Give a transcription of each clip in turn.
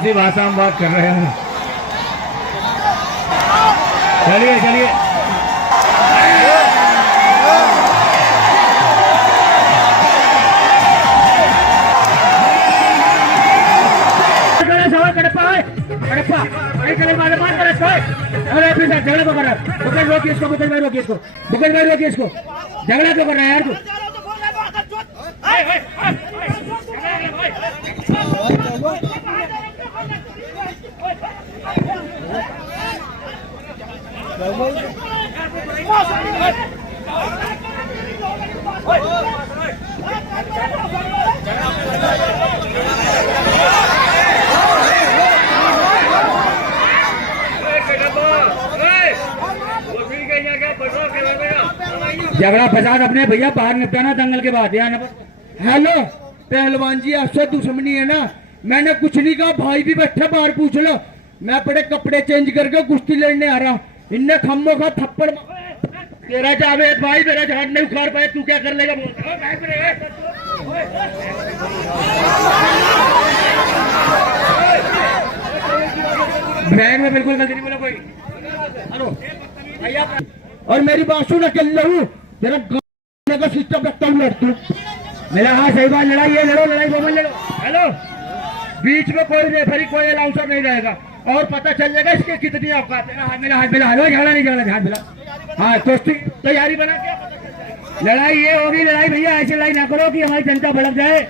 कौन सी भाषा में बात कर रहे हैं। चलिए चलिए झगड़ा तो कर रहा है। मुकेश रोकिए इसको, मुकेश भाई रोकिए इसको, मुकेश भाई रोकिए इसको। झगड़ा क्यों कर रहा है यार तू? झगड़ा फसाद अपने भैया बाहर निपटाना दंगल के बाद यार। हेलो पहलवान जी, आपसे दुश्मनी है ना? मैंने कुछ नहीं कहा, भाई भी बैठे बाहर पूछ लो। मैं बड़े कपड़े चेंज करके कुश्ती लड़ने आ रहा। इनने खम्मो का थप्पड़। तेरा जावेद भाई मेरा झाड़ नहीं उखाड़ पाए, तू क्या कर लेगा? बैग में बिल्कुल गलती नहीं बोला कोई। हेलो भैया, और मेरी बात सुन, अकेले हूँ तेरा का सिस्टम रखता हूँ लड़ तू। मेरा हाँ सही बात, लड़ाई ये लड़ो, लड़ाई वो मत लड़ो। हेलो, बीच में कोई रेफरी कोई अनाउंसर नहीं रहेगा और पता चल जाएगा इसके कितनी औकात है। मेरा हाथ मिला, झगड़ा नहीं झगड़ा, हाथ मिला। हाँ तो तैयारी बना के लड़ाई ये होगी। लड़ाई भैया ऐसी लड़ाई ना करो कि हमारी जनता भड़क जाए।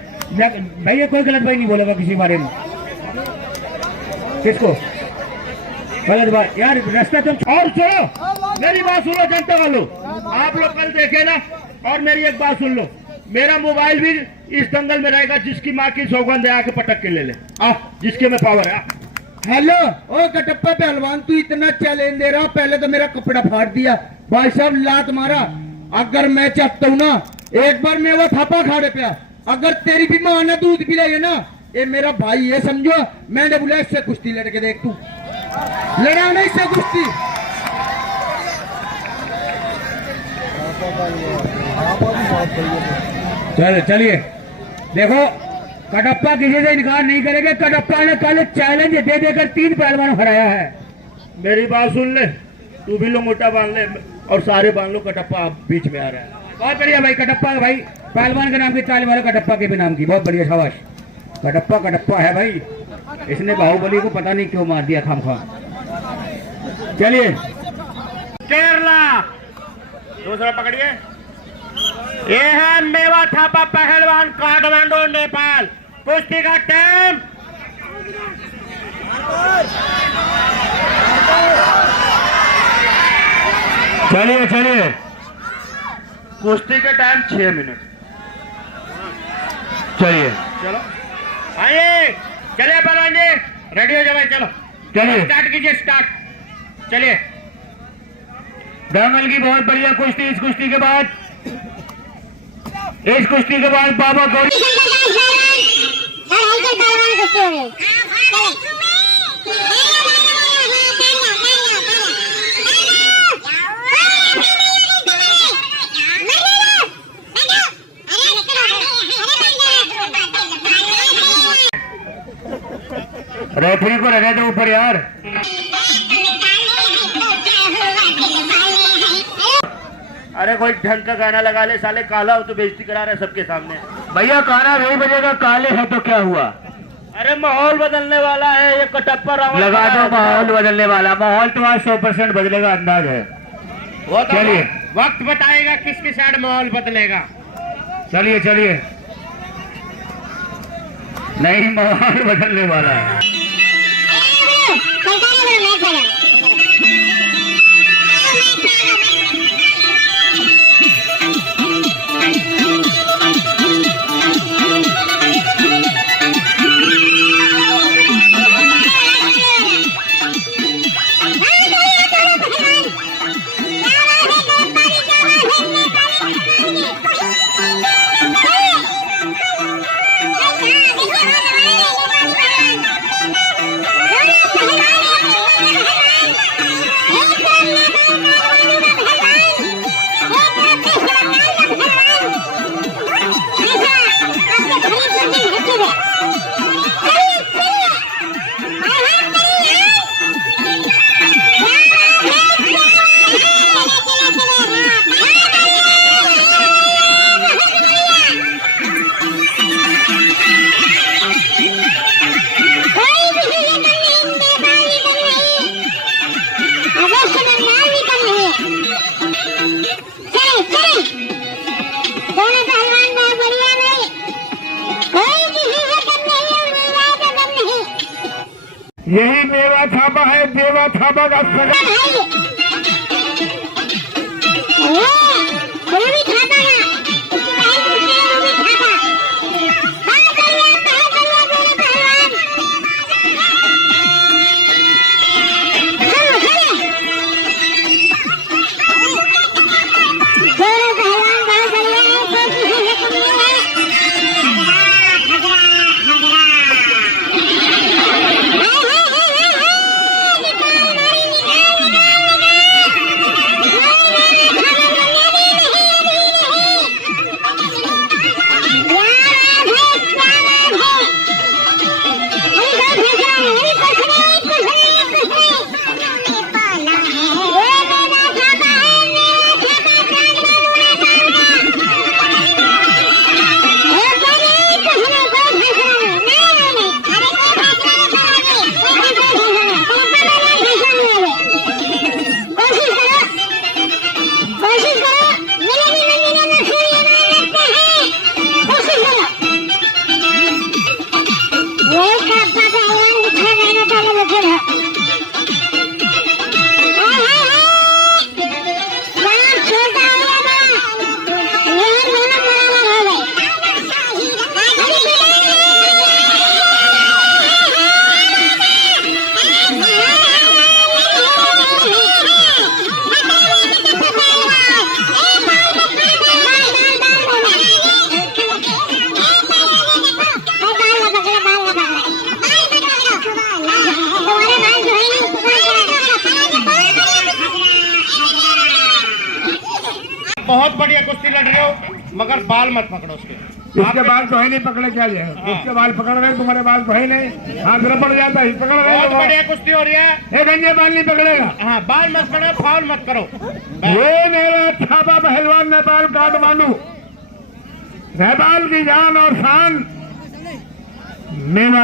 भैया कोई गलत बात नहीं बोलेगा किसी बारे में। किसको गलत बात यार? रास्ता तुम और सुनो, मेरी बात सुनो जनता वालों, आप लोग कल देखे ना। और मेरी एक बात सुन लो, मेरा मोबाइल भी इस दंगल में रहेगा। जिसकी माँ की सौगंध है आके पटक के ले ले, जिसके में पावर है। हेलो ओ कटप्पा पहलवान, तू इतना चैलेंज दे रहा, पहले तो मेरा कपड़ा फाड़ दिया, भाई साहब लात मारा। अगर मैं चाहता हूँ ना, एक बार मैं वो थापा खाड़े पे, अगर तेरी भी माँ ने दूध पिलाए ना, ये मेरा भाई है समझो। मैंने बोला इससे कुश्ती लड़के देख, तू लड़ा नहीं इससे कुश्ती। चलिए देखो, कटप्पा किसी से इनकार नहीं करेंगे। कटप्पा ने कल चैलेंज दे देकर 3 पहलवानों हराया है। मेरी बात सुन ले, तू भी लो मोटा बांध ले और सारे बांध लो, कटप्पा बीच में आ रहा है। बहुत बढ़िया भाई, कटप्पा भाई पहलवान के नाम की ताली मारो, कटप्पा के भी नाम की। बहुत बढ़िया, शाबाश। कटप्पा कटप्पा है भाई, इसने बाहुबली को पता नहीं क्यों मार दिया खामखा। चलिए केरला, दूसरा पकड़िए। ये है मेवा थापा पहलवान, काठमांडू नेपाल। कुश्ती का टाइम चलिए चलिए, कुश्ती का टाइम 6 मिनट। चलिए चलो आइए, चलिए पहलवान जी, रेडी हो जाओ भाई, चलो चलिए स्टार्ट कीजिए, स्टार्ट। चलिए, दंगल की बहुत बढ़िया कुश्ती। इस कुश्ती के बाद बाबा गौरी रेफरी को रहने दो ऊपर यार। अरे कोई ढंग का गाना लगा ले, साले काला हो तो बेइज्जती करा रहा है सबके सामने। भैया गाना नहीं बजेगा, काले है तो क्या हुआ? अरे माहौल बदलने वाला है, ये कटप्पा रावण लगा दो माहौल बदलने वाला। माहौल तुम्हारा 100% बदलेगा, अंदाज है। वो तो चलिए, वक्त बताएगा किसकी साइड माहौल बदलेगा। चलिए चलिए, नहीं माहौल बदलने वाला है। चले चले दोनों पहलवान बहुत बढ़िया नहीं कोई किसी से कम नहीं और मेरा तो कम नहीं यही मेवा थापा है, देवा थापा का सगा। वो भी खाता है वो भी खाता हाँ दोनों पहलवान चलो चलो दोनों पहलवान बहुत बढ़िया है कोई किसी से कम नहीं है बहुत बढ़िया कुश्ती लड़ रहे हो, मगर बाल मत पकड़ो उसके। इसके बाल तो है नहीं, पकड़े क्या जाए? उसके बाल पकड़ रहे, तुम्हारे बाल तो है नहीं, हाथ रपड़ जाता है, पकड़ रहे। बहुत बढ़िया कुश्ती हो रही है। एक गंजे बाल नहीं पकड़ेगा। हाँ, बाल मत पकड़ो, फाउल मत करो। ये मेरा छापा पहलवान नेपाल काठमांडू, नेपाल की जान और शान मेरा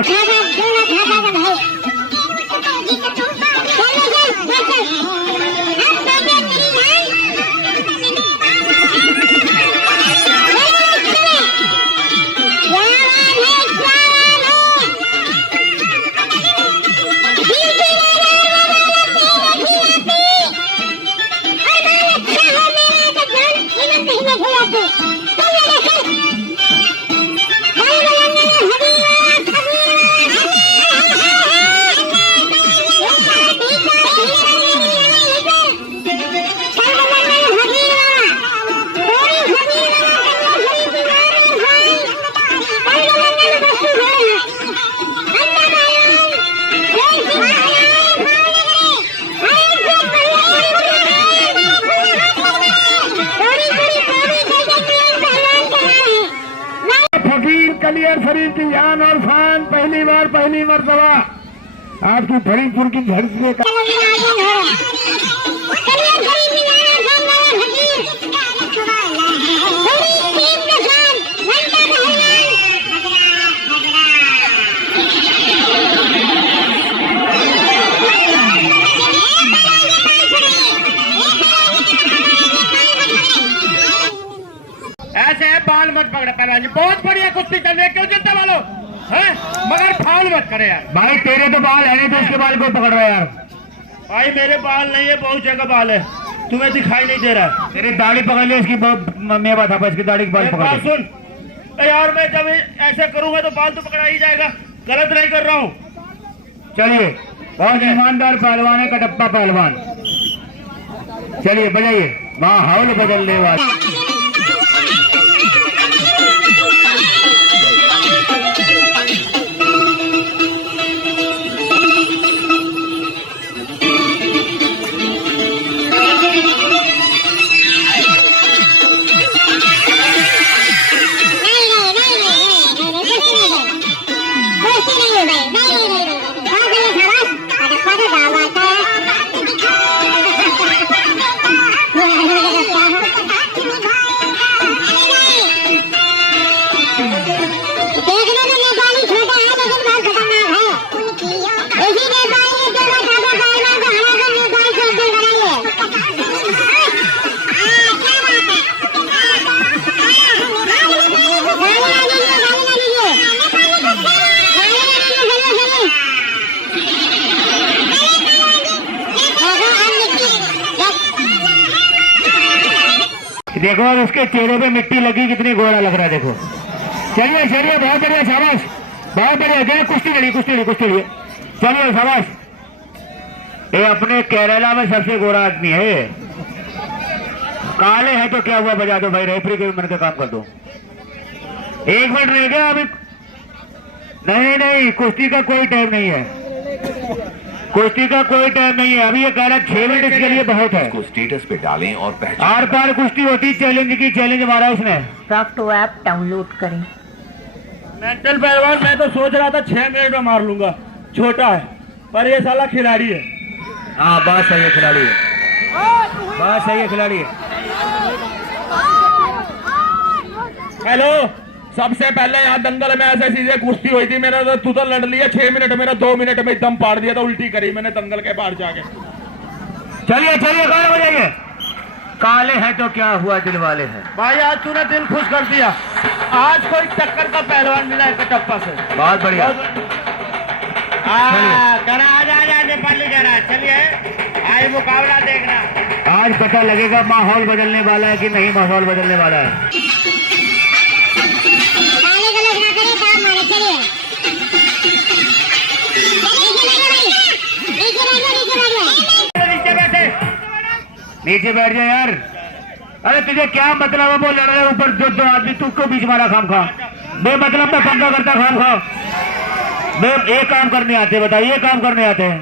कलियर शरीफ की जान और शान, पहली बार पहली मर्तबा आपकी फरीदपुर की धरती से ऐसे है, बाल मत पकड़े पहलवान जी। बहुत बढ़िया कुश्ती कर रहे हैं, क्यों चिंता वालो है, मगर फाउल मत करे यार। भाई तेरे तो बाल है नहीं, तो उसके बाल को पकड़ रहा है यार। भाई मेरे बाल नहीं है, बहुत जगह बाल है, तुम्हें दिखाई नहीं दे रहा। तेरी दाढ़ी पकड़ ली, उसकी मेवा था, इसकी दाढ़ी के बाल पकड़ बात सुन यार, मैं जब ऐसे करूंगा तो बाल तो पकड़ा ही जाएगा, गलत नहीं कर रहा हूँ। चलिए, बहुत ईमानदार पहलवान है कटप्पा पहलवान। चलिए बजाइए, वहाँ हाउल बदलने वाला। नहीं देखो अब इसके चेहरे पे मिट्टी लगी, कितनी गोरा लग रहा है देखो। चलिए चलिए, बहुत बढ़िया, शाबाश, बहुत बढ़िया। जय कुश्ती लड़ी, कुश्ती लड़ी, कुश्ती लड़ी। चलिए शाबाश। ये अपने केरला में सबसे गोरा आदमी है ये। काले हैं तो क्या हुआ, बजा दो भाई, रेफरी के मन का काम कर दो। 1 मिनट रह गया अभी। नहीं नहीं, कुश्ती का कोई टाइम नहीं है, कुश्ती का कोई टाइम नहीं है अभी। ये कह रहा 6 मिनट इसके लिए बहुत है। को स्टेटस पे डालें और पहचान। आर पार कुश्ती होती, चैलेंज की, चैलेंज मारा उसने। सॉफ्ट ऐप डाउनलोड करें। मेंटल पहलवान मैं तो सोच रहा था 6 मिनट में मार लूंगा, छोटा है पर ये साला खिलाड़ी है। हाँ बात सही है, खिलाड़ी है, बात सही है, खिलाड़ी है। हेलो, सबसे पहले यहाँ दंगल में ऐसे चीजें कुश्ती हुई थी, मेरा तो तू तो लड़ लिया 6 मिनट, मेरा 2 मिनट में दम पाड़ दिया था, उल्टी करी मैंने दंगल के पार जाके। चलिए चलिए, गाने बजाइए। काले हैं तो क्या हुआ, दिल वाले हैं। भाई आज तूने दिल खुश कर दिया, आज कोई टक्कर का पहलवान मिला है कटप्पा से। बहुत बढ़िया। करा आजा नेपाली करा, चलिए आई मुकाबला देखना। आज पता लगेगा माहौल बदलने वाला है कि नहीं माहौल बदलने वाला है। गाली गलौज ना करें, काम मारे, चलिए। नीचे बैठे, नीचे बैठ जा यार। अरे तुझे क्या मतलब है, वो लड़ रहे ऊपर जो 2 आदमी, तुझको बीच मारा खाम खा, बेमतलब में पंगा करता खाम खा। एक काम करने आते, बताइए, ये काम करने आते हैं,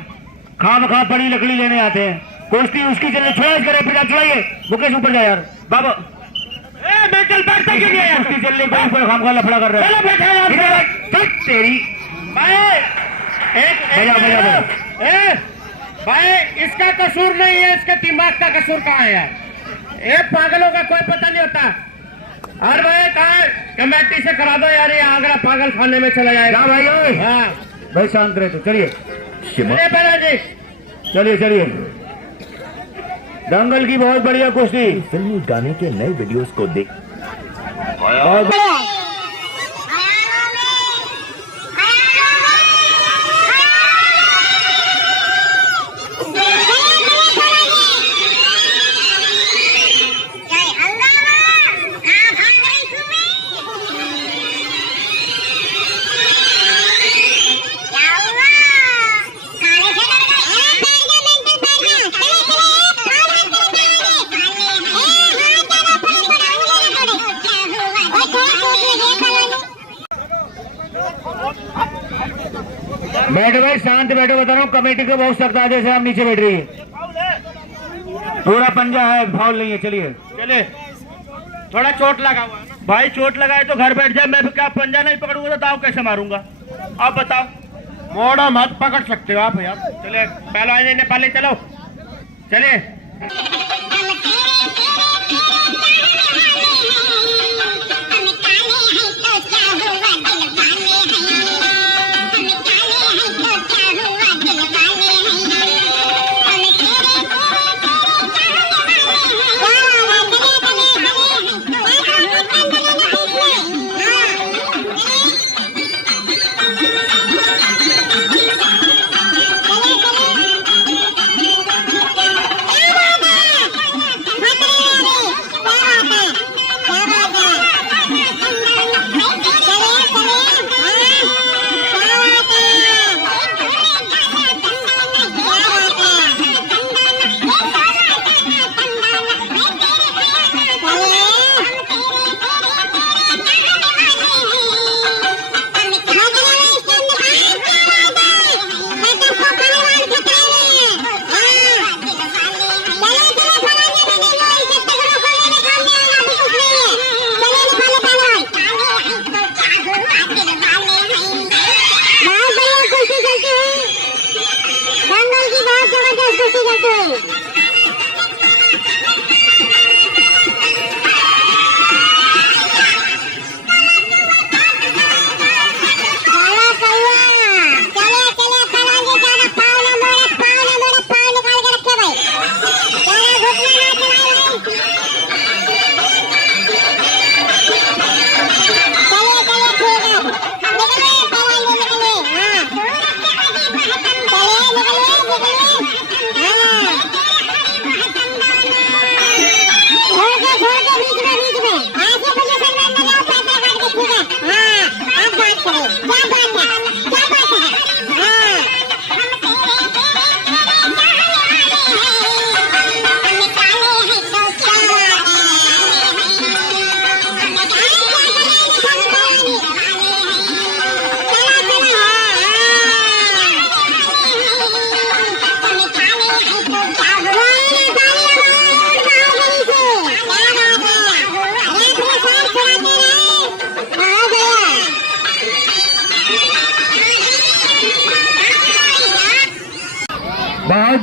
खाम खा पड़ी लकड़ी लेने आते हैं। कुश्ती उसकी चले, छोड़ा करे, फिर चलाइए। मुकेश ऊपर जा यार, बाबा मैं चल बैठता क्यों नहीं है? कुश्ती चलने को ऊपर खाम खा लफड़ा कर रहा है। तेरी बजा बजा बजा। भाई इसका कसूर नहीं है, इसके दिमाग का कसूर कहाँ है यार? ये पागलों का कोई पता नहीं होता। और भाई कहा कमेटी से करा दो यार, ये आगरा पागल खाने में चला जाएगा। भाई ओए, हाँ भाई शांत रहे तो। चलिए चलिए पहले जी, चलिए चलिए। दंगल की बहुत बढ़िया कुश्ती। फिल्मी गाने के नए वीडियोस को देख बहुत बैठो भाई, शांत बैठो, बता रहा हूँ कमेटी के बहुत सख्त आदेश है, आप नीचे बैठ रही है। पूरा पंजा है, फाउल नहीं है। चलिए चले, थोड़ा चोट लगा हुआ है ना भाई, चोट लगा है तो घर बैठ जाए। मैं भी क्या पंजा नहीं पकड़ूंगा तो आप कैसे मारूंगा? आप बताओ, मोड़ा मत पकड़ सकते हो आप यार। चले पहलवान नेपाली, चलो चले।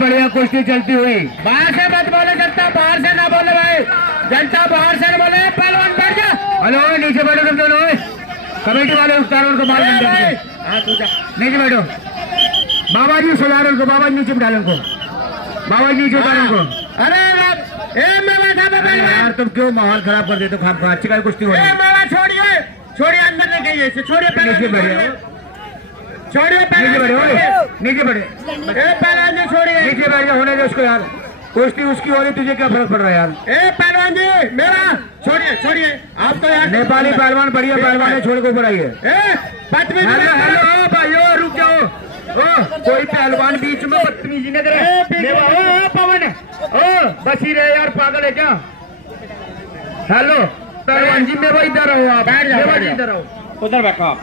बढ़िया कुश्ती चलती हुई। बाहर से मत बोले जनता, बाहर से ना बोले भाई, जनता बाहर से न बोले। पहलवान बैठ जा। हेलो नीचे बैठो तुम दोनों, कमेटी वाले उतारो उनको मार नीचे बैठो। बाबा जी सुधारो उनको, बाबा जी नीचे डालो उनको, बाबा जी नीचे उतारो उनको। अरे यार तुम क्यों माहौल खराब कर देते हो? खाम खा अच्छी का कुश्ती हो रही है। छोड़िए छोड़िए, अंदर नहीं गई, छोड़िए नीचे बैठिए, छोड़िए नीचे बैठे, नीचे बैठे पहलवान जी, छोड़िए नीचे बैठ जाओ, होने दो उसको यार, कुश्ती उसकी हो रही, तुझे क्या फर्क पड़ रहा है यार? ए पहलवान जी मेरा छोड़िए, छोड़िए आप तो यार नेपाली पहलवान बढ़िया पहलवान है, छोड़ के ऊपर आइए। हेलो भाइयों रुक जाओ, कोई पहलवान बीच में बदतमीजी न करे। पवन बसी रहे यार, पागल है क्या? हेलो पहलवान जी मेवा इधर रहो, आप मेवा जी इधर रहो, उधर बैठो आप।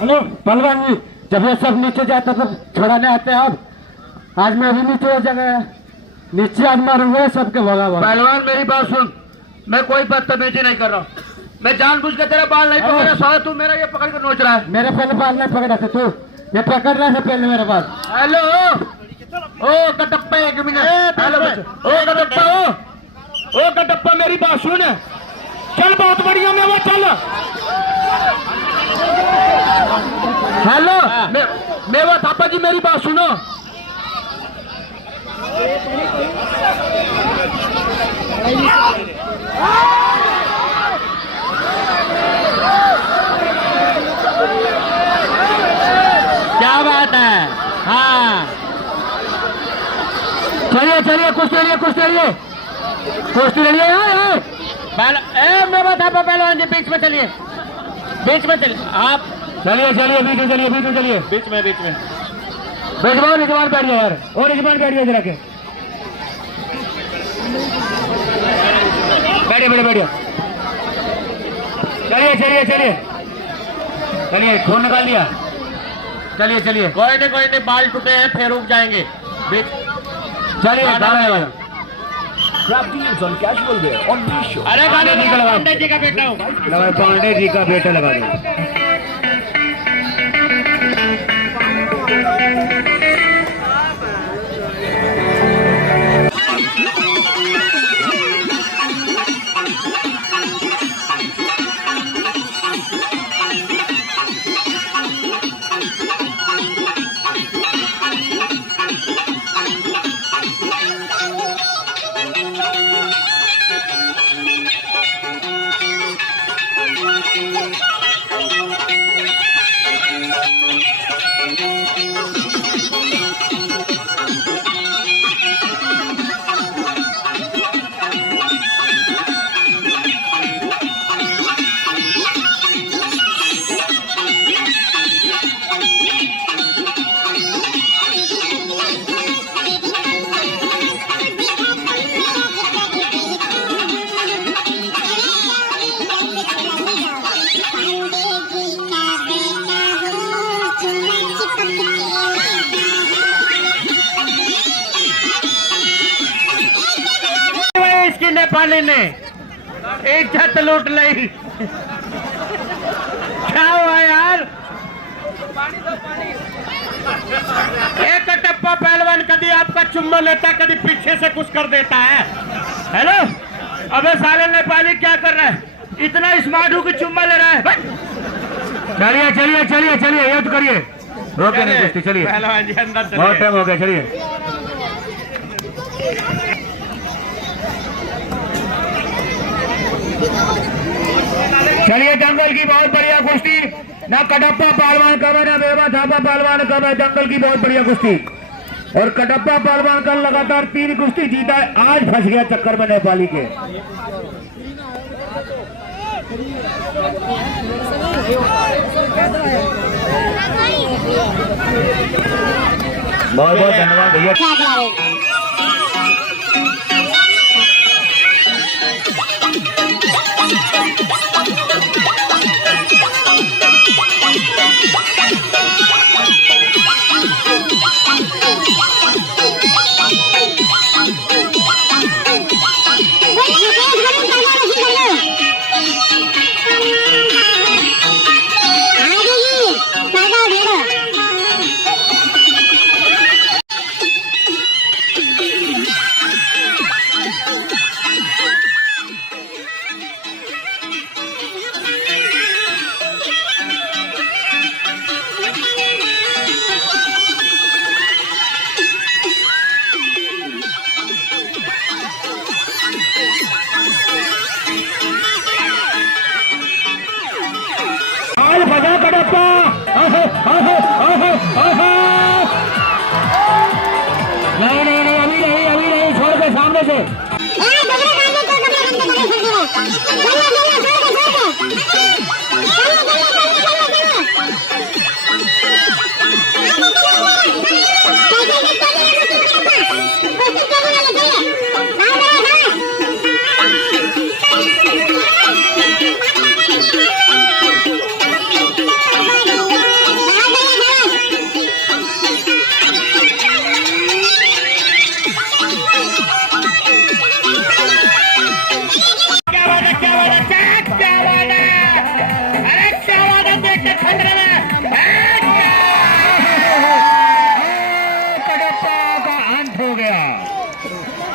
हेलो पहलवान जी, जब ये सब नीचे जाता तब छुड़ाने आते हैं आप, आज मैं अभी नीचे हो जगह नीचे आज मारूंगा सबके भगा भगा। पहलवान मेरी बात सुन, मैं कोई बदतमीजी नहीं कर रहा हूँ, मैं जानबूझ के तेरा बाल नहीं पकड़ा, साला तू मेरा ये पकड़ कर नोच रहा है। मेरे पहले बाल नहीं पकड़ा था, तू ये पकड़ रहा था पहले मेरे बाल। हेलो ओ कटप्पा, एक मिनट। हेलो ओ कटप्पा, ओ कटप्पा मेरी बात सुन, चल बहुत बढ़िया में वो चल। हेलो मेवा थापा जी मेरी बात सुनो, क्या बात है? हाँ चलिए चलिए, कुश्ती लड़िए, कुश्ती लड़िए, कुश्ती लड़िए। मेवा थापा पहलवान जी बीच में चलिए, बीच में चलिए आप, चलिए चलिए बीच में चलिए, बीच में चलिए, बीच में रिजवान रिजवान बैठ जाओ यार, और रिजवान बैठ जाओ जरा के, बैठिए बैठिए बैठिए, चलिए चलिए चलिए चलिए, खून निकाल दिया, चलिए चलिए, कोई नहीं बाल टूटे हैं फिर रुक जाएंगे, चलिए अरे पांडे जी का बेटा हूँ, पांडे जी का बेटा लगा दो। नेपाली ने इज्जत लूट ली, क्या हुआ यार? एक टप्पा पहलवान कभी आपका चुम्मा लेता, कभी पीछे से कुछ कर देता है। हेलो अबे साले नेपाली क्या कर रहा है, इतना स्मार्ट हूँ कि चुम्मा ले रहा है। चलिए चलिए चलिए चलिए, ये तो करिए, रोके नहीं कुश्ती, चलिए पहलवान जी अंदर, बहुत टाइम हो गया, चलिए चलिए। दंगल की बहुत बढ़िया कुश्ती, ना कटप्पा पहलवान कब है, ना मेवा थापा पहलवान कब है, दंगल की बहुत बढ़िया कुश्ती। और कटप्पा पहलवान कल लगातार 3 कुश्ती जीता है, आज फंस गया चक्कर में नेपाली के। बहुत बहुत धन्यवाद भैया। कटप्पा नहीं, अभी नहीं, छोड़ के सामने से।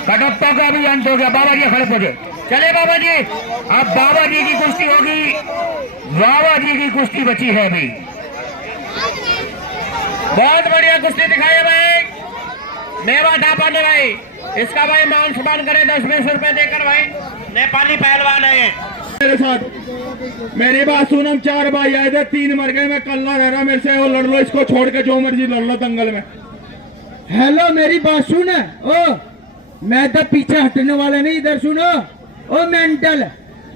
कटप्पा का भी अंत हो गया। बाबा जी खड़े पहुंचे, चले बाबा जी। अब बाबा जी की कुश्ती होगी, बाबा जी की कुश्ती बची है अभी। बहुत बढ़िया कुश्ती दिखाई है भाई, मेवा ढापा ने भाई। इसका भाई मान सम्मान करे 10-20 रुपए देकर भाई। नेपाली पहलवान है मेरे साथ। मेरी बात सुन, हम 4 भाई आए थे, 3 मर गए। मैं कल ना रह रहा मेरे से, वो लड़ लो, इसको छोड़ के जो मर्जी लड़ लो दंगल में। हेलो, मेरी बात सुन। ओ, मैं तो पीछे हटने वाला नहीं, इधर सुनो। ओ मेंटल,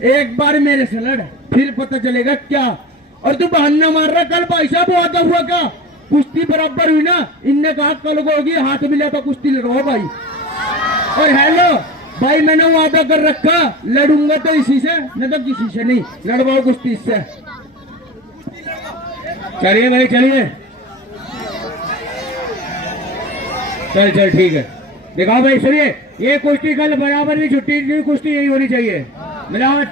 एक बार मेरे से लड़, फिर पता चलेगा क्या। और तू बहाना मार रहा। कल भाई साहब वादा हुआ क्या? कुश्ती बराबर हुई ना, इनने कहा कल को होगी, हाथ मिला तो कुश्ती लड़ो भाई। और हेलो भाई, मैंने वादा कर रखा, लड़ूंगा तो इसी से, नहीं तो किसी से नहीं। लड़वाओ कुश्ती इससे। चलिए भाई, चलिए, चल ठीक है। दिखाओ भाई, सुनिए, ये कुश्ती कल बराबर भी छुट्टी की कुश्ती यही होनी चाहिए। मेरा हाथ,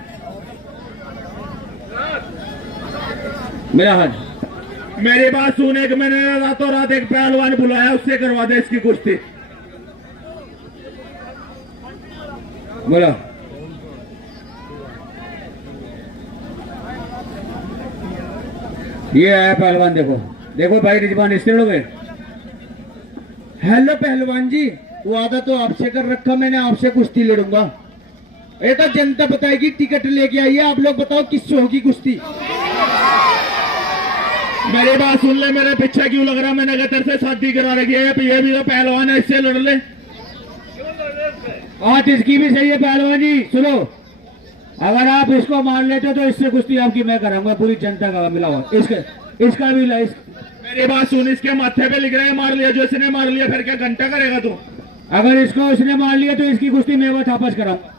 मेरा हाथ। मेरी बात सुने कि मैंने रातों रात एक पहलवान बुलाया, उससे करवा दे इसकी कुश्ती। बोलो। ये है पहलवान, देखो देखो भाई, रिजवान इससे लड़ोगे। हेलो पहलवान जी, वादा तो आपसे कर रखा मैंने, आपसे कुश्ती लड़ूंगा। ये तो जनता बताएगी, टिकट लेके आई है। आप लोग बताओ किससे होगी कुश्ती? मेरी बात सुन ले, मेरे पीछे क्यों लग रहा? मैंने तेरे से शादी करा रखी है, ये भी तो पहलवान है, इससे लड़ ले। आज इसकी भी सही है पहलवान जी। सुनो, अगर आप इसको मान लेते हो तो इससे कुश्ती आपकी मैं कराऊंगा, पूरी जनता का मिला हुआ। इसका भी ला। मेरी बात सुन, इसके माथे पे लिख रहे हैं मार लिया, जो इसने मार लिया फिर क्या घंटा करेगा तू? अगर इसको इसने मार लिया तो इसकी कुश्ती मैं वापस कराऊंगा।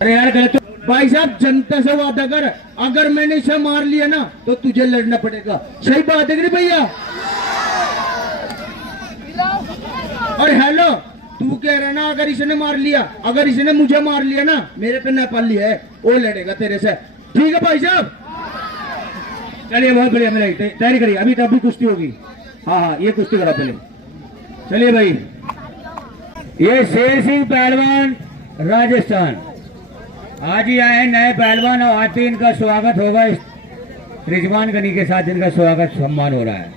अरे यार गलत भाई साहब, जनता से वादा कर, अगर मैंने इसे मार लिया ना तो तुझे लड़ना पड़ेगा। सही बात है कि नहीं भैया? और हेलो, तू कह रहा ना अगर इसने मार लिया, अगर इसने मुझे मार लिया ना, मेरे पे नेपाली है, वो लड़ेगा तेरे से। ठीक है भाई साहब, चलिए बहुत बढ़िया। मेरी तैयारी करिए, अभी तब भी कुश्ती होगी। हाँ, ये कुश्ती करा पहले। चलिए भाई, ये शेर सिंह पहलवान राजस्थान आज ही आए हैं, नए पहलवान, और आज ही इनका स्वागत होगा। रिजवान गनी के साथ इनका स्वागत सम्मान हो रहा है।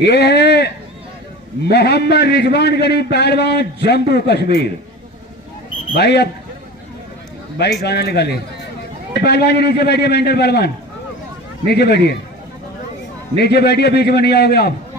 ये है मोहम्मद रिजवान गनी पहलवान, जम्मू कश्मीर। भाई अब भाई गाना निकालिए। पहलवान जी नीचे बैठिए, मेंटर पहलवान नीचे बैठिए, नीचे बैठिए, बीच में नहीं आओगे आप।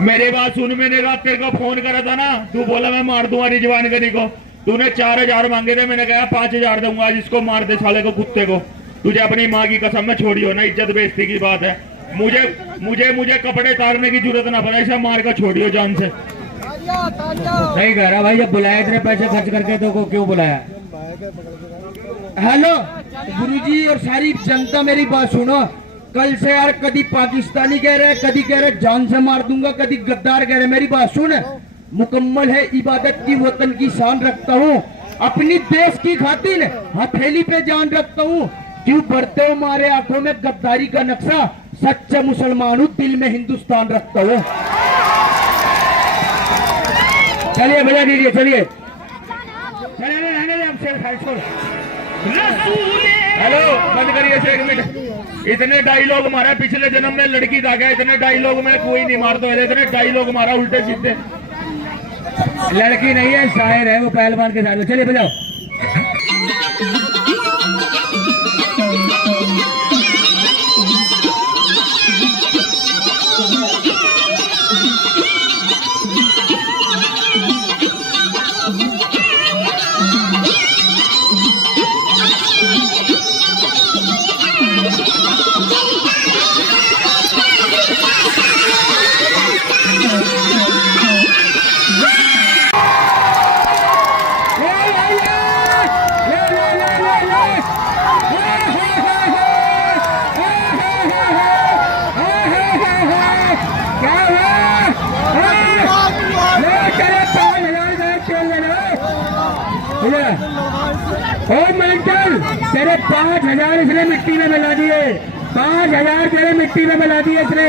मेरी बात सुन, मैंने रात तेरे को फोन करा था ना, तू बोला मैं मार दूंगा रिजवान गनी को। तूने 4000 मांगे थे, मैंने कहा 5000 दूंगा, जिसको मार दे साले को, कुत्ते को। तुझे अपनी माँ की कसम में छोड़ियो ना, इज्जत बेइज्जती की बात है। मुझे कपड़े तारने की जरूरत ना पड़े, इसे मार कर छोड़ियो जान से। सही कह रहा भाई, जब बुलाया इतने पैसे खर्च करके तो क्यों बुलाया? हेलो गुरुजी और सारी जनता, मेरी बात सुनो। कल से यार कभी पाकिस्तानी कह रहे, कभी कह रहे जान से मार दूंगा, कभी गद्दार कह रहे। मेरी बात सुन, मुकम्मल है इबादत की, वतन की शान रखता हूँ, अपनी देश की खातिर हथेली पे जान रखता हूँ। क्यों बढ़ते हो हमारे आंखों में गद्दारी का नक्शा? सच्चा मुसलमान हूँ, दिल में हिंदुस्तान रखता हूँ। चलिए बजा दीजिए, चलिए हेलो, बंद करिए 1 मिनट। इतने डायलॉग मारा, पिछले जन्म में लड़की था क्या? इतने डायलॉग में कोई नहीं मारता है, इतने डायलॉग मारा उल्टे सीधे। लड़की नहीं है, शायर है वो, पहलवान के साथ। चलिए बजाओ। ओ मेंटल, तेरे 5,000 इसने मिट्टी में मिला दिए, 5,000 तेरे मिट्टी में मिला दिए इसने।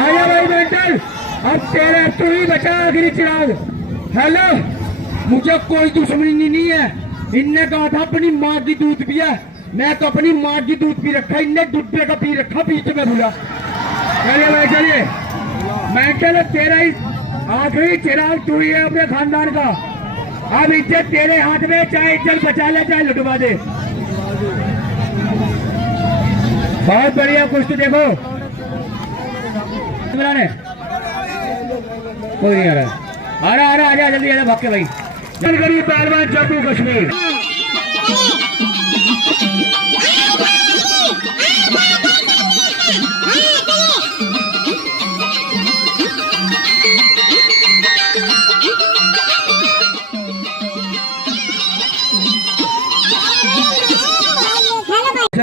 आया भाई मेंटल, अब तेरे तू ही बचा आखिरी चिराग। हेलो, मुझे कोई दुश्मनी नहीं है। इनने कहा था अपनी माँ की दूध पिया, मैं तो अपनी माँ की दूध पी रखा, इनने दूध का पी रखा, बीच में भूला। चलिए भाई चलिए, मेंटल तेरा ही आखिरी चिराग तू ही है अपने खानदान का। अब इज्जत तेरे हाथ में, चाहे इज्जत बचा ले चाहे लुटवा दे। बहुत बढ़िया कुश्ती देखो, कोई नहीं आ रहा, आजा जल्दी आजा, भाग के भाई। चल करिए पहलवान जम्मू कश्मीर।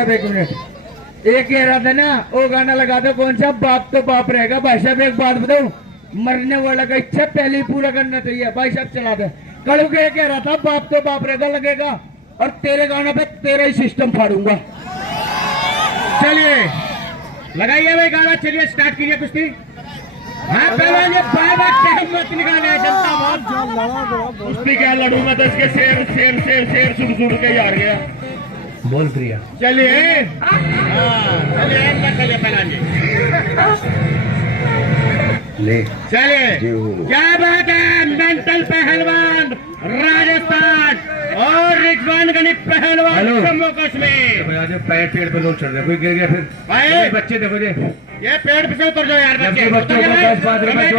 एक मिनट, एक कह रहा था ना वो गाना लगा दो, कौन सा बाप तो बाप रहेगा। भाई साहब एक बात बताऊं, मरने वाला का इच्छा पहले ही पूरा करना चाहिए। भाई साहब चला दे। कल के कह रहा था बाप तो बाप रहेगा लगेगा, और तेरे गाने पे तेरा ही सिस्टम फाड़ूंगा। चलिए लगाइए भाई गाना, चलिए स्टार्ट कीजिए कुश्ती। हाँ पहले ये बार-बार टाइम मत निकालना है, जनता बहुत कुश्ती क्या लड़ू मैं तो इसके शेर शेर शेर शेर सुड़ के हार गया। बोल प्रिया। चलिए चलिए अंदर चलिए पहलवान जी, ले चलिए। क्या बात है, मेंटल पहलवान राजस्थान और रिजवान गणित पहलवान जम्मू कश्मीर। पैर पेड़ पे लोग चढ़ रहे, कोई गिर गया फिर। भाई बच्चे देखो जी, ये पेड़ पे से उतर जाओ यार बच्चे। बच्चों को 10-5 रुपए दो,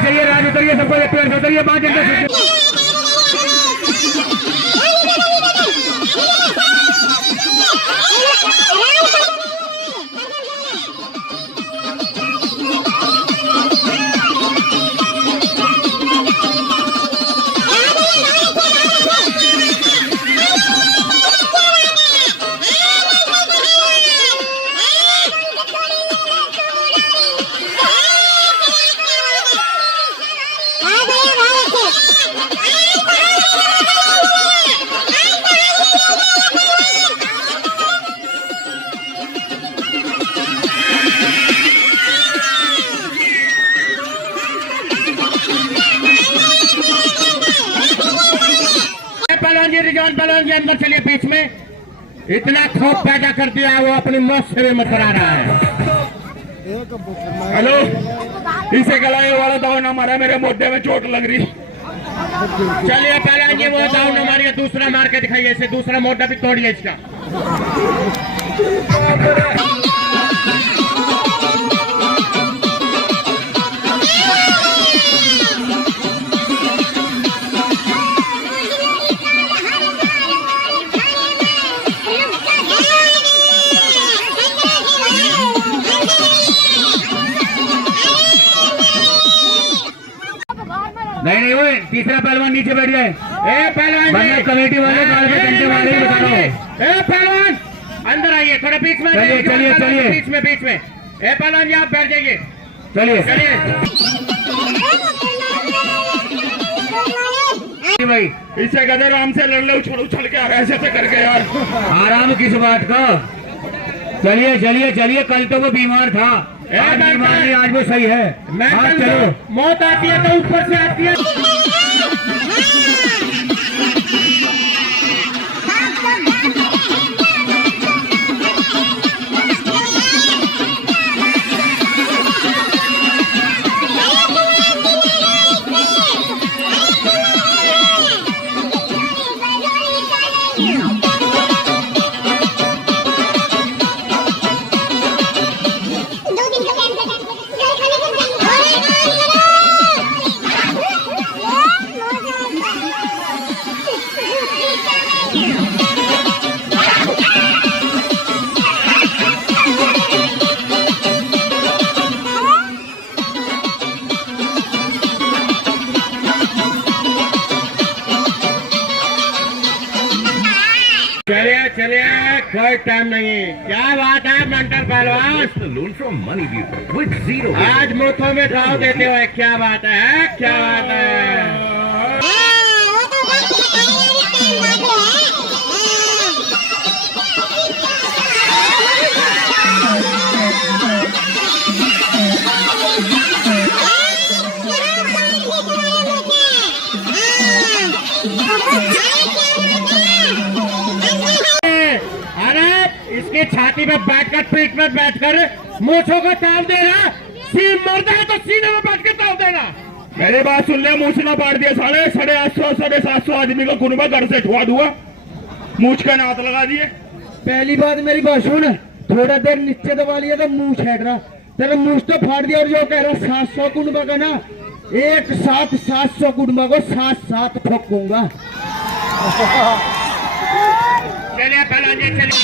चलिए राज उतरिए, सबको पेड़ से उतरिए, 5 घंटे। रिजवान पहलवान जी अंदर चलिए, बीच में इतना खौफ पैदा कर दिया, वो अपनी मौत से मसरा रहा है। हेलो, इसे गलाए वाला दाव ना मारा, मेरे मोढे में चोट लग रही। चलिए पहलवान जी, वो दाव ना मारिए, दूसरा मार के दिखाइए इसे, दूसरा मोढा भी तोड़िए इसका। नहीं वो तीसरा पहलवान नीचे बैठ जाए। पहलवान कमेटी वाले घंटे वाले ही बता रहा हूँ। पहलवान अंदर आइए, थोड़ा बीच में चलिए बीच में। पहलवान जी आप बैठ जाइए, चलिए भाई। इसे कहते आराम से लड़ लो, उछल के ऐसे करके यार। आराम किस बात का, चलिए कल तो वो बीमार था, आज बीमार नहीं, आज वो सही है। चलो, मौत आती है तो ऊपर से आती है। कोई टाइम नहीं। क्या बात है मेंटल पहलवान, loan from money view with zero. आज मुथों में ड्राव देते हो, क्या बात है, क्या बात है। इसके छाती में बैठकर, पीठ में बैठकर मूछों को ताव दे रहा। सीन मरता है तो सीने में बैठ के ताव देना। मेरी बात सुन ले, मूछ ना पाड़ दिया। 850 750 आदमी को कुनबा घर से ठुआ दूंगा, मूछ का नाथ लगा दिए। पहली बात मेरी बात सुन, थोड़ा देर नीचे दबा लिया तो मुंह छेड़ रहा, तेरा मुंह तो फाड़ दिया। और जो कह रहा 700 कुनबा का ना, एक साथ 700 कुनबा को साथ ठोकूंगा। चलिए पहला चलिए।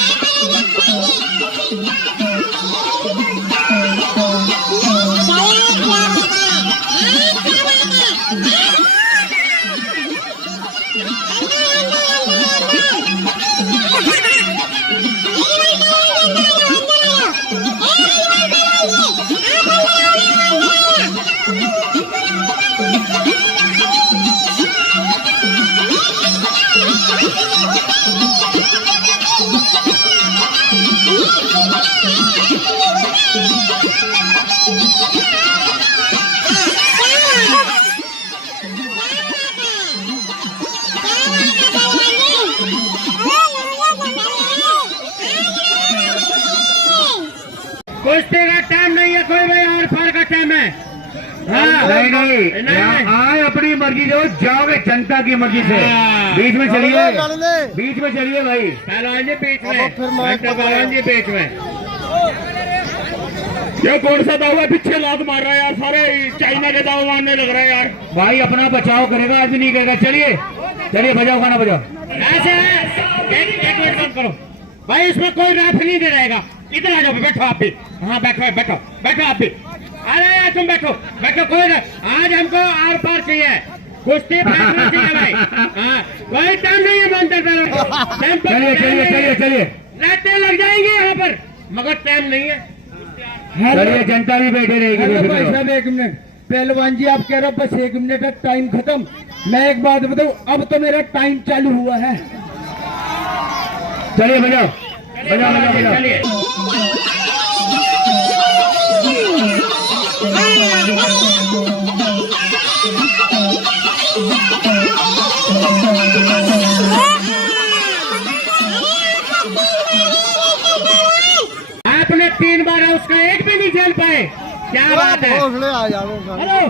कुश्ती का टाइम नहीं है कोई भाई, और फार का टाइम है। नहीं, आए अपनी मर्जी जो जाओगे जनता की मर्जी से। बीच में चलिए, बीच में चलिए भाई। पहलवान जी बीच में, पहलवान जी बीच में। ये कौन सा दावा पीछे लात मार रहा है यार, सारे चाइना के दावा मारने लग रहा है यार। भाई अपना बचाव करेगा, आज नहीं करेगा। चलिए चलिए, बजाओ खाना बजाओ। ऐसे एक मिनट बंद करो भाई, इसमें कोई राफ नहीं दे रहेगा। इधर आ जाओ, बैठो आप भी। हाँ बैठो बैठो बैठो आप भी। अरे यार तुम बैठो बैठो, कोई ना। आज हमको आर पार चाहिए, कुश्ती फैसला चाहिए भाई। हाँ कोई टाइम नहीं है बनते। चलिए चलिए चलिए चलिए, लाइटें लग जाएंगी यहाँ पर, मगर टाइम नहीं है। चलिए जनता भी बैठे रहेगी। भाई साहब एक मिनट, पहलवान जी आप कह रहे हो बस 1 मिनट का टाइम खत्म। मैं एक बात बताऊं, अब तो मेरा टाइम चालू हुआ है। चलिए बजाओ बजाओ बजाओ बजाओ। चलिए आपने 3 बार उसका एक भी नहीं झेल पाए, क्या बात है। हेलो,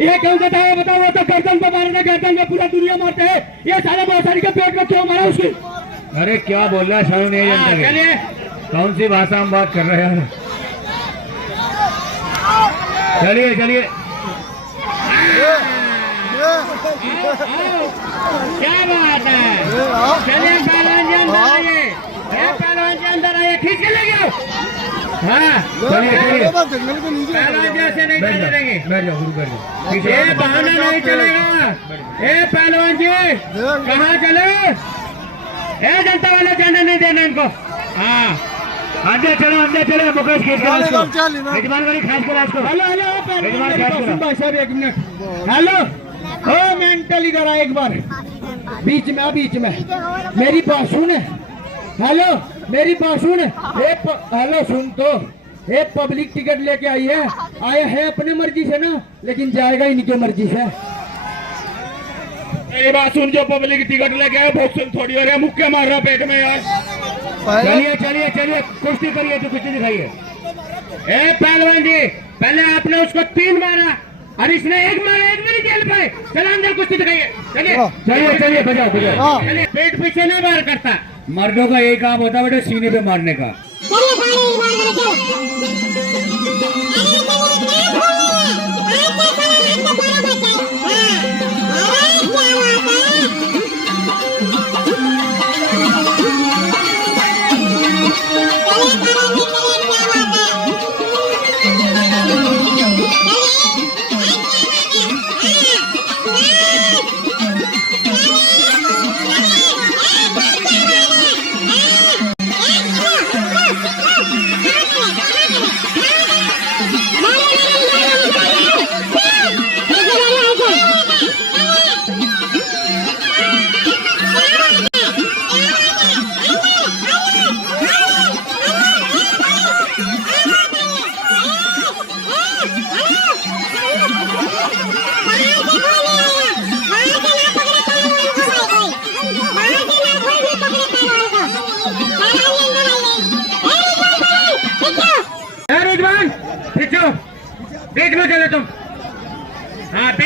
ये क्यों बताओ बताओ, वो तो गर्दन पे मारना, गर्दन पे पूरा दुनिया मारते हैं। ये सारे बहुत के पेट में क्यों मारा उसकी। अरे क्या बोल रहा है, समझ नहीं आता। चलिए कौन सी भाषा हम बात कर रहे हैं। चलिए चलिए, क्या बात है। चलिए पहलवान जी अंदर आइए, पहलवान जी अंदर आइए, खींच के ले गया। हाँ चलिए चलिए, पहलवान जी ऐसे नहीं चले देंगे। बैठ जाओ, शुरू कर दो। ये बहाना नहीं चलेगा। ए पहलवान जी कहाँ चले, ए जनता वाले जाने नहीं देना इनको। हाँ अंदर चलो, अंदर चलो, मुकेश खींच कर इसको, यजमान वाली खास कर इसको। हेलो हेलो भाई साहब एक मिनट। हेलो ओ मेंटल इधर आ एक बार, बीच में आ, बीच में मेरी बात सुन। हेलो मेरी बात सुन। हेलो सुन तो, एक पब्लिक टिकट लेके आई है, आया है अपने मर्जी से ना, लेकिन जाएगा इनकी मर्जी से। मेरी बात सुन, जो पब्लिक टिकट लेके आए बॉक्सिंग थोड़ी हो रहा है, मुक्के मार रहा पेट में यार। चलिए चलिए चलिए, कुश्ती करिए तो कुश्ती दिखाइए। ए पहलवान जी, पहले आपने उसको 3 मारा और इसने 1 मारा, 1 भी नहीं झेल पाए। चलो अंदर कुश्ती दिखाइए। चलिए चलिए चलिए, बजाओ बजाओ। चलिए, पेट पीछे नहीं बाहर करता। मर्दों का यही काम होता है बेटे, सीने पे मारने का।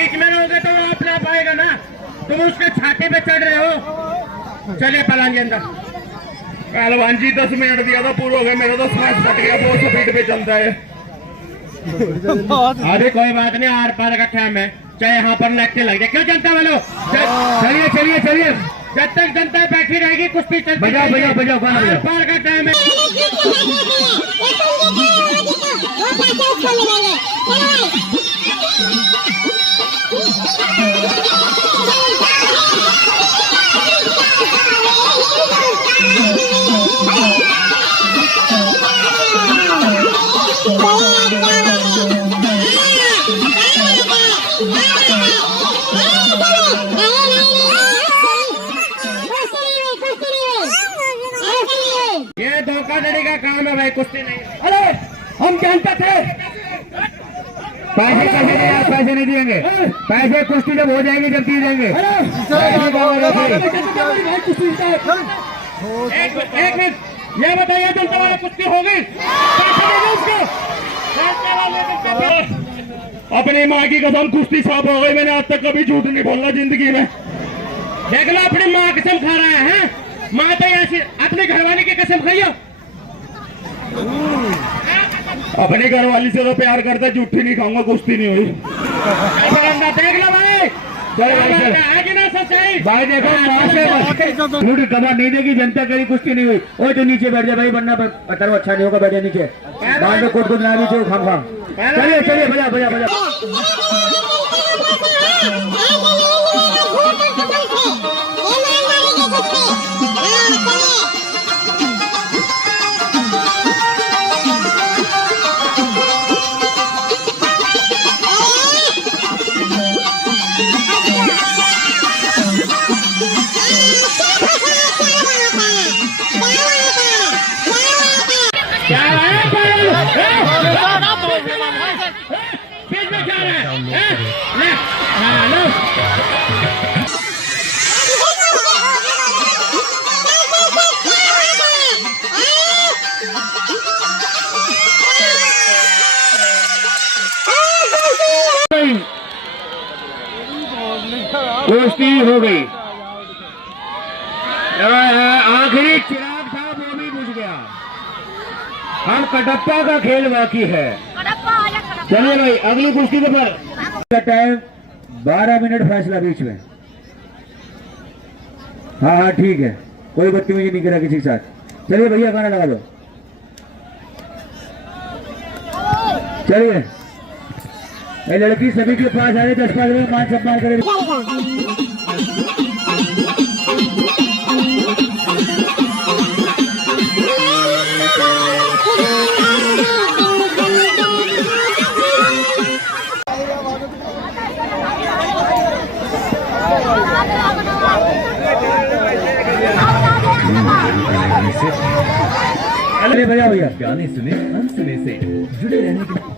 बीच में रहोगे तो वो अपने आप आएगा ना, तुम उसके छाती पे चढ़ रहे हो। चलिए पहलवान जी अंदर। पहलवान जी 10 मिनट दिया था, पूरा हो गया, मेरा तो सांस फट गया, बहुत स्पीड पे चलता है। अरे कोई बात नहीं, आर पार का टाइम है, चाहे यहाँ पर लगते लग जाए। क्यों जनता वालों, चलिए चलिए चलिए, जब तक जनता बैठी रहेगी कुश्ती चलती बजाओ बजाओ बजाओ गाना आर बजाओ। पार का टाइम है। ये धोखाधड़ी का काम है भाई, कुश्ती नहीं। अरे हम जानते थे, पैसे कैसे देंगे आप? पैसे नहीं देंगे, पैसे कुश्ती जब हो जाएंगे जब दिए जाएंगे। एक मिनट, ये बताइए जनता वाला कुश्ती होगी, अपनी माँ की कसम कुश्ती साफ हो गई। मैंने आज तक कभी झूठ नहीं बोला जिंदगी में। देख लो अपनी माँ कसम खा रहा है, माँ तो ऐसी अपने घरवाली की कसम खाइयो। अपनी घरवाली से तो प्यार करता, झूठी नहीं खाऊंगा, कुश्ती नहीं हुई। देख लो भाई, है कि ना सच्चाई? भाई देखो लूट कमा नहीं देगी जनता, करी कुश्ती नहीं हुई। ओ तो नीचे बैठ जाए भाई, वरना अतर अच्छा नहीं होगा, बैठे नीचे, बाद में कोट को ना नीचे खाम खाम। चलिए चलिए बजा बजा बजा। क्या है बीच में क्या रहा है? ले, हाँ, लो। कुश्ती हो गई, आखिरी चिराग था वो भी बुझ गया, हम कटप्पा का खेल बाकी है। चलिए भाई अगली कुश्ती के पर टाइम 12 मिनट फैसला बीच में। हाँ हाँ ठीक है, कोई बदतमीजी नहीं करा किसी के साथ। चलिए भैया गाना लगा दो। चलिए ये लड़की सभी के पास आ रही, 10-5 मिनट मान सम्मान करें। अरे भैया भैया गाने सुने अनसुने से जुड़े रहने के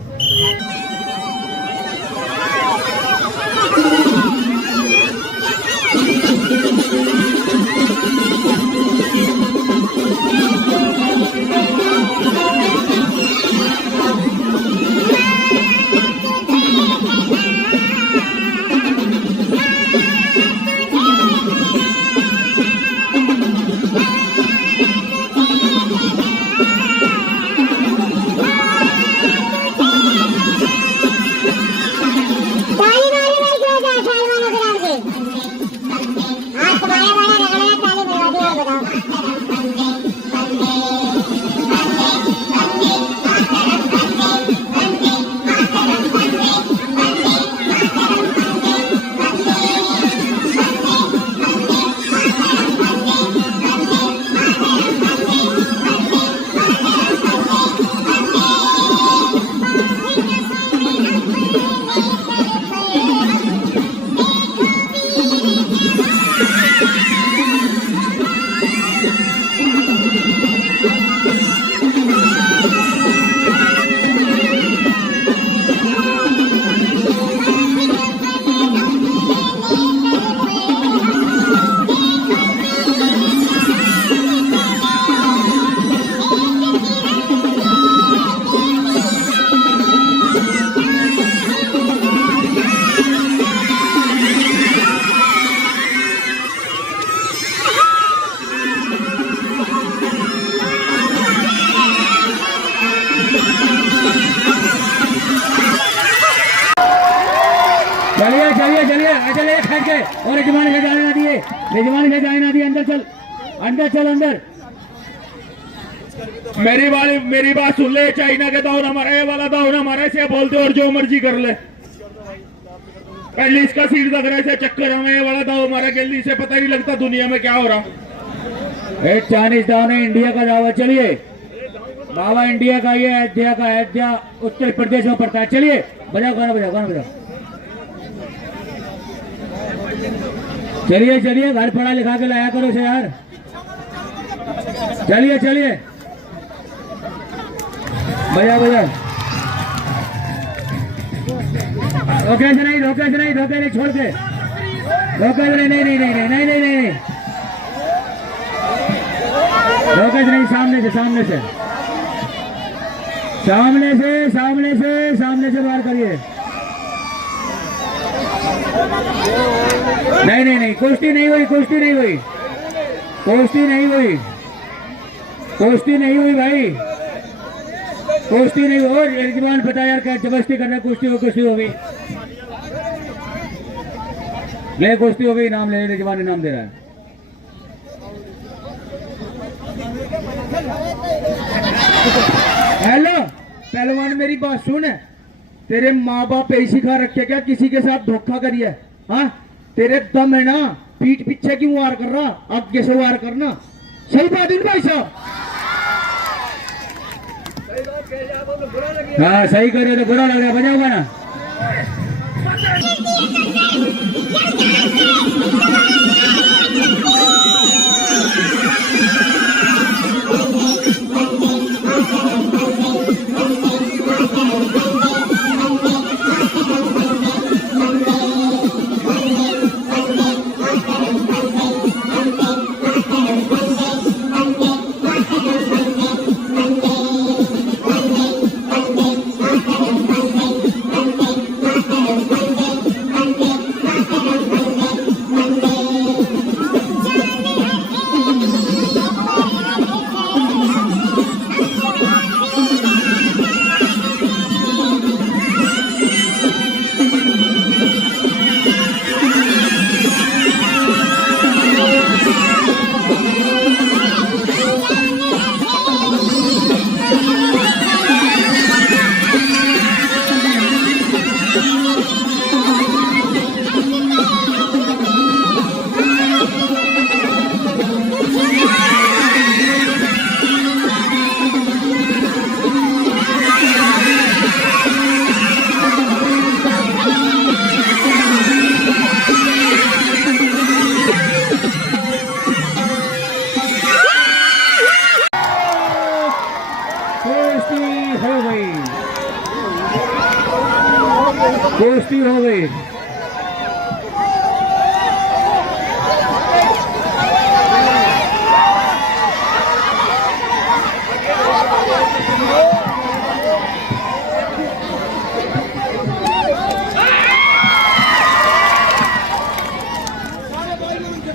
चलिए चलिए चलिए चलिए खड़ के और यजमान से जाने ना दिए, यजमान से जाने ना दिए। अंदर चल, अंदर चल, अंदर। मेरी बात सुन ले। चाइना के दाउन हमारा, ये वाला दाउन हमारा, ऐसे बोलते और जो मर्जी कर ले। पहले इसका सीट लग रहा है, चक्कर हमें। ये वाला दाव हमारा, जल्दी से पता नहीं लगता दुनिया में क्या हो रहा। एक चाइनीज दाव है, इंडिया का दावा। चलिए बाबा, इंडिया का ये अयोध्या का, अयोध्या उत्तर प्रदेश में पड़ता है। चलिए बजाओ गाना, बजाओ गाना, बजाओ। चलिए चलिए, घर पढ़ा लिखा के लाया करो से यार। चलिए चलिए, बजा बजा। रोके से नहीं, रोके से नहीं, रोके नहीं, छोड़ के रोके से नहीं, नहीं नहीं नहीं नहीं नहीं नहीं, रोके से नहीं, सामने से, सामने से, सामने से, सामने से, सामने से बाहर करिए। नहीं नहीं नहीं, कुश्ती नहीं हुई, कुश्ती नहीं हुई, कुश्ती नहीं हुई, कुश्ती नहीं हुई भाई, कुश्ती नहीं हो। यजमान पता यार क्या जबरदस्ती करना, कुश्ती हो, कुश्ती हो गई, ले कुश्ती हो गई, नाम ले, यजमान इनाम दे रहा है। हेलो पहलवान, मेरी बात सुन। तेरे माँ बाप यही सिखा रखे क्या किसी के साथ धोखा करिए? हाँ, तेरे दम है ना, पीठ पीछे क्यों वार कर रहा, आगे से वार करना। सही बात है भाई साहब। हाँ सही कर रहे हो, तो बुरा लग रहा है, बजाओगा ना।